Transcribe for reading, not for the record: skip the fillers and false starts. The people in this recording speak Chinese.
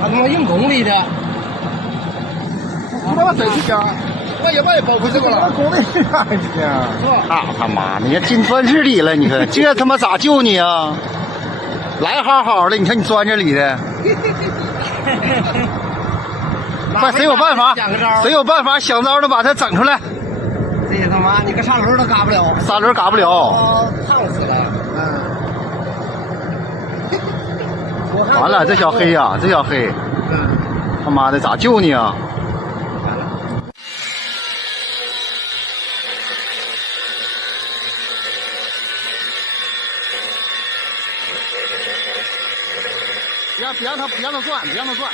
他他妈用功里的。我把他带回家，我也把他包括这个了。功里啊，你这样。啊他妈的，你进钻石里了，你说这他妈咋救你啊？来好好的，你看你钻这里的。快，谁有办法？谁有办法想招的把他整出来？这他妈你个3轮都嘎不了，3轮嘎不了。哦，烫死了。完了，这小黑呀，这小黑，他妈的咋救你啊？别让他转，别让他转。